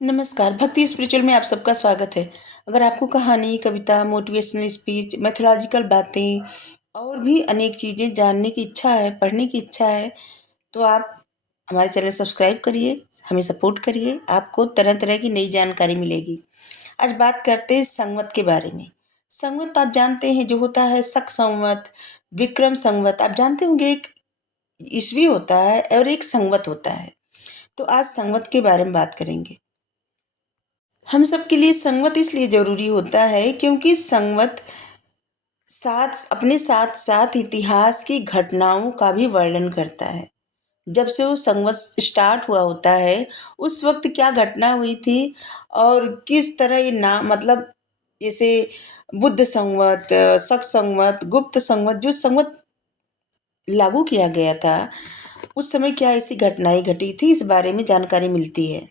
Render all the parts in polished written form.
नमस्कार, भक्ति स्पिरिचुअल में आप सबका स्वागत है। अगर आपको कहानी, कविता, मोटिवेशनल स्पीच, मैथोलॉजिकल बातें और भी अनेक चीज़ें जानने की इच्छा है, पढ़ने की इच्छा है, तो आप हमारे चैनल सब्सक्राइब करिए, हमें सपोर्ट करिए, आपको तरह-तरह की नई जानकारी मिलेगी। आज बात करते हैं संवत के बारे में। संवत आप जानते हैं जो होता है शक संवत, विक्रम संवत आप जानते होंगे एक ईस्वी होता है और एक संवत होता है। तो आज संवत के बारे में बात करेंगे। हम सब के लिए संगत इसलिए ज़रूरी होता है क्योंकि संगत अपने साथ साथ इतिहास की घटनाओं का भी वर्णन करता है। जब से वो संगत स्टार्ट हुआ होता है, उस वक्त क्या घटना हुई थी और किस तरह ये नाम मतलब जैसे बुद्ध संवत, शक संवत, गुप्त संवत जो संवत लागू किया गया था, उस समय क्या ऐसी घटनाएं घटी थी, इस बारे में जानकारी मिलती है।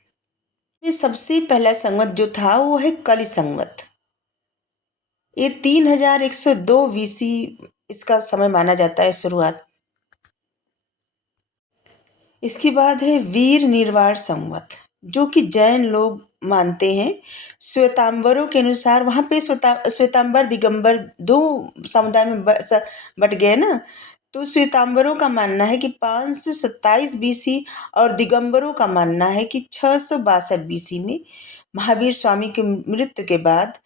ये सबसे पहला संवत जो था वो है कलि संवत। ये 3102 बीसी इसका समय माना जाता है शुरुआत। इसके बाद है वीर निर्वाण संवत जो कि जैन लोग मानते हैं। श्वेतांबरों के अनुसार वहाँ पे श्वेतांबर दिगंबर दो समुदाय में बट गए ना। तो श्वेतांबरों का मानना है कि 527 बीसी और दिगंबरों का मानना है कि 662 बीसी में महावीर स्वामी की मृत्यु के बाद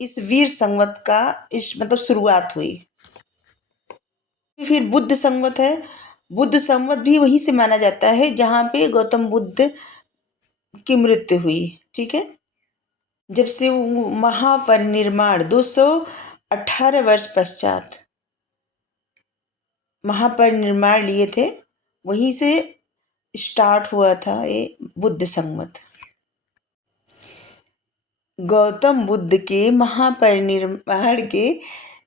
इस वीर संवत का इस मतलब शुरुआत हुई। फिर बुद्ध संवत है। बुद्ध संवत भी वहीं से माना जाता है जहाँ पे गौतम बुद्ध की मृत्यु हुई। ठीक है। जब से वो महापरिनिर्वाण 218 वर्ष पश्चात महापरिनिर्वाण लिए थे, वहीं से स्टार्ट हुआ था ये बुद्ध संवत। गौतम बुद्ध के महापरिनिर्वाण के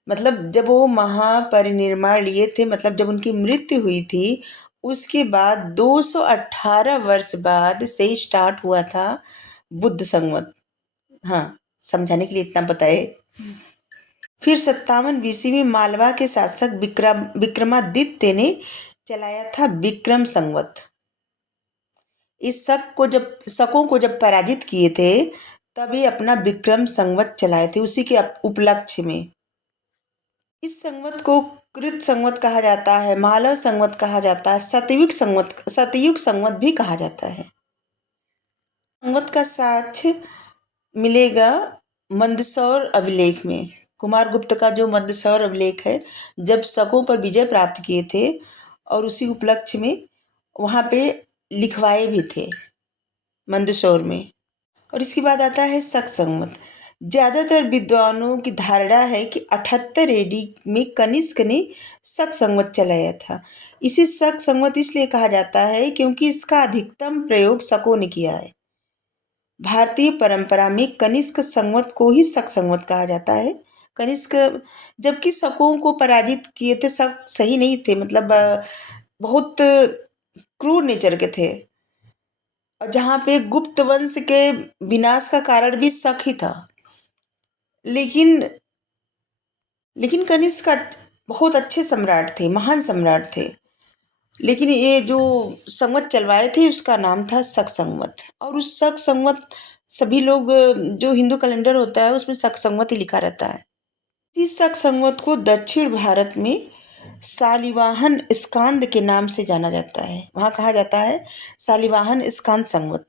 मतलब जब वो महापरिनिर्वाण लिए थे, मतलब जब उनकी मृत्यु हुई थी, उसके बाद 218 वर्ष बाद से स्टार्ट हुआ था बुद्ध संवत। हाँ, समझाने के लिए इतना बताए। फिर 57 बीसी में मालवा के शासक विक्रमादित्य ने चलाया था विक्रम संवत। इस शकों को जब पराजित किए थे, तभी अपना विक्रम संवत चलाए थे, उसी के उपलक्ष्य में। इस संवत को कृत संवत कहा जाता है, मालव संवत कहा जाता है, सतयुग संवत भी कहा जाता है। संवत का साक्ष्य मिलेगा मंदसौर अभिलेख में। कुमारगुप्त का जो मंदसौर अभिलेख है, जब शकों पर विजय प्राप्त किए थे और उसी उपलक्ष्य में वहाँ पे लिखवाए भी थे मंदसौर में। और इसके बाद आता है शक संवत। ज़्यादातर विद्वानों की धारणा है कि 78 एडी में कनिष्क ने शक संवत चलाया था। इसे शक संवत इसलिए कहा जाता है क्योंकि इसका अधिकतम प्रयोग शकों ने किया है। भारतीय परंपरा में कनिष्क संवत को ही शक संवत कहा जाता है। कनिष्क जबकि शकों को पराजित किए थे, शक सही नहीं थे, मतलब बहुत क्रूर नेचर के थे, और जहाँ पे गुप्त वंश के विनाश का कारण भी शक ही था। लेकिन लेकिन कनिष्क बहुत अच्छे सम्राट थे, महान सम्राट थे। लेकिन ये जो संवत चलवाए थे उसका नाम था शक संवत। और उस शक संवत सभी लोग जो हिंदू कैलेंडर होता है उसमें शक संवत ही लिखा रहता है। इस शक संवत को दक्षिण भारत में शालिवाहन स्कांद के नाम से जाना जाता है। वहाँ कहा जाता है शालिवाहन स्कांद संवत।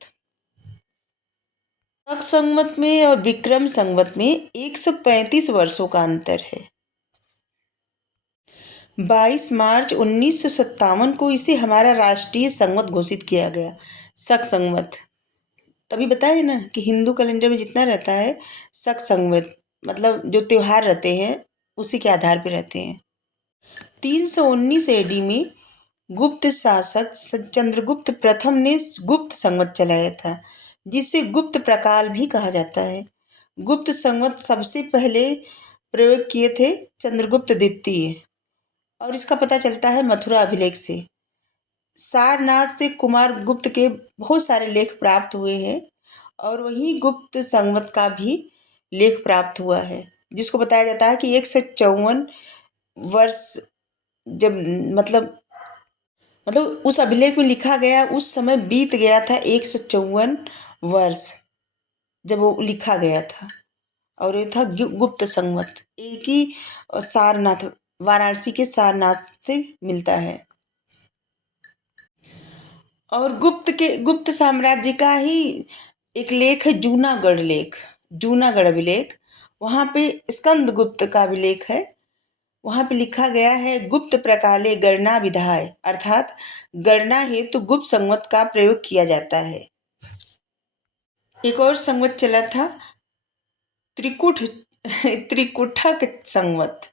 शक संवत में और विक्रम संवत में 135 वर्षों का अंतर है। 22 मार्च 1957 को इसे हमारा राष्ट्रीय संवत घोषित किया गया। शक संवत तभी बताया ना कि हिंदू कैलेंडर में जितना रहता है शक संवत मतलब जो त्योहार रहते हैं उसी के आधार पर रहते हैं। 319 एडी में गुप्त शासक चंद्रगुप्त प्रथम ने गुप्त संवत चलाया था, जिसे गुप्त प्रकाल भी कहा जाता है। गुप्त संवत सबसे पहले प्रयोग किए थे चंद्रगुप्त द्वितीय, और इसका पता चलता है मथुरा अभिलेख से। सारनाथ से कुमार गुप्त के बहुत सारे लेख प्राप्त हुए हैं, और वही गुप्त संवत का भी लेख प्राप्त हुआ है, जिसको बताया जाता है कि 154 वर्ष जब मतलब उस अभिलेख में लिखा गया उस समय बीत गया था 154 वर्ष। जब वो लिखा गया था। और ये था गुप्त संवत, एक ही सारनाथ, वाराणसी के सारनाथ से मिलता है। और गुप्त साम्राज्य का ही एक लेख है, जूनागढ़ लेख, जूनागढ़ अभिलेख। वहाँ पे स्कंद गुप्त का अभिलेख है। वहाँ पे लिखा गया है, गुप्त प्रकाले गणना विधाय, अर्थात गणना हेतु गुप्त संवत का प्रयोग किया जाता है। एक और संवत चला था, त्रिकुट त्रिकुटक संवत।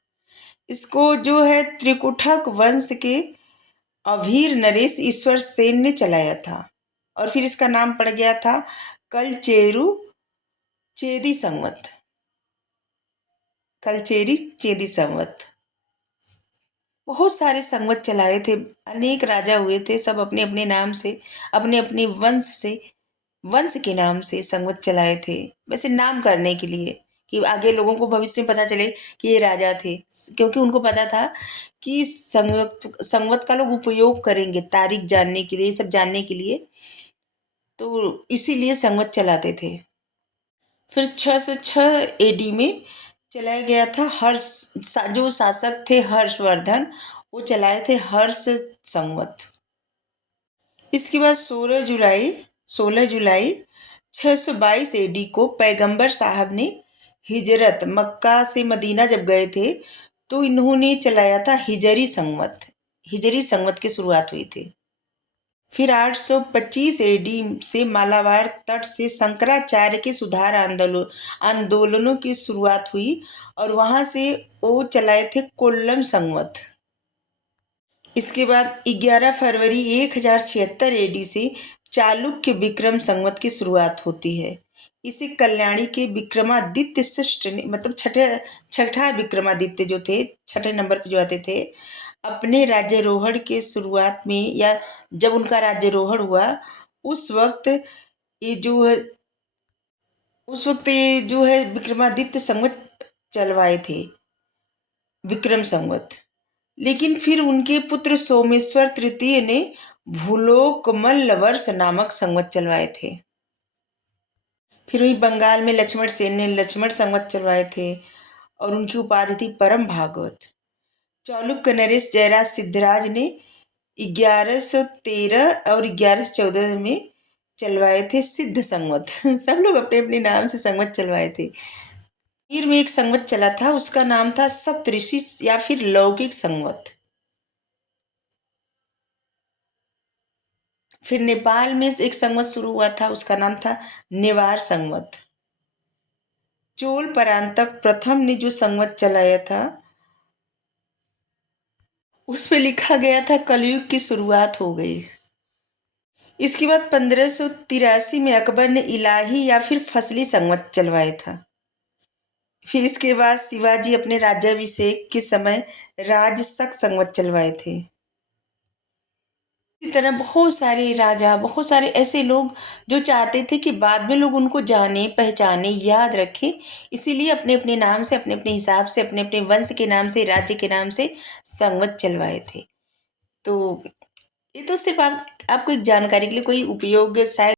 इसको जो है त्रिकुटक वंश के अभीर नरेश ईश्वर सेन ने चलाया था। और फिर इसका नाम पड़ गया था कलचेरु चेदी संवत, कलचेरी चेदी संवत। बहुत सारे संवत चलाए थे, अनेक राजा हुए थे, सब अपने अपने नाम से, अपने अपने वंश के नाम से संवत चलाए थे, वैसे नाम करने के लिए, कि आगे लोगों को भविष्य में पता चले कि ये राजा थे। क्योंकि उनको पता था कि संवत का लोग उपयोग करेंगे तारीख जानने के लिए, ये सब जानने के लिए, तो इसीलिए संवत चलाते थे। फिर 606 एडी में चलाया गया था जो शासक थे हर्षवर्धन, वो चलाए थे हर्ष संवत। इसके बाद 16 जुलाई 622 एडी को पैगंबर साहब ने हिजरत, मक्का से मदीना जब गए थे तो इन्होंने चलाया था हिजरी संवत। हिजरी संवत की शुरुआत हुई थी। फिर 825 एडी से मालाबार तट से शंकराचार्य के सुधार आंदोलनों की शुरुआत हुई, और वहां से वो चलाए थे कोल्लम संवत। इसके बाद 11 फरवरी 1076 एडी से चालुक्य विक्रम संवत की शुरुआत होती है। इसे कल्याणी के विक्रमादित्य श्रेष्ठ ने, मतलब छठा विक्रमादित्य जो थे, छठे नंबर पे जो आते थे, अपने राज्यारोहण के शुरुआत में, या जब उनका राज्यारोहण हुआ उस वक्त ये जो है विक्रमादित्य संवत चलवाए थे, विक्रम संवत। लेकिन फिर उनके पुत्र सोमेश्वर तृतीय ने भूलोकमल्ल वर्ष नामक संवत चलवाए थे। फिर वही बंगाल में लक्ष्मण सेन ने लक्ष्मण संवत चलवाए थे, और उनकी उपाधि थी परम भागवत। चालुक्य नरेश जयराज सिद्धराज ने 1113 और 1114 में चलवाए थे सिद्ध संवत। सब लोग अपने अपने नाम से संवत चलवाए थे। कश्मीर में एक संवत चला था, उसका नाम था सप्तऋषि या फिर लौकिक संवत। फिर नेपाल में एक संवत शुरू हुआ था, उसका नाम था नेवार संवत। चोल परांतक प्रथम ने जो संवत चलाया था उसमें लिखा गया था कलयुग की शुरुआत हो गई। इसके बाद 1583 में अकबर ने इलाही या फिर फसली संवत चलवाया था। फिर इसके बाद शिवाजी अपने राज्याभिषेक के समय राजसक संवत चलवाए थे। इसी तरह बहुत सारे राजा, बहुत सारे ऐसे लोग जो चाहते थे कि बाद में लोग उनको जाने पहचाने याद रखें, इसीलिए अपने अपने नाम से, अपने अपने हिसाब से, अपने अपने वंश के नाम से, राज्य के नाम से संवत चलवाए थे। तो ये तो सिर्फ आपको एक जानकारी के लिए, कोई उपयोग शायद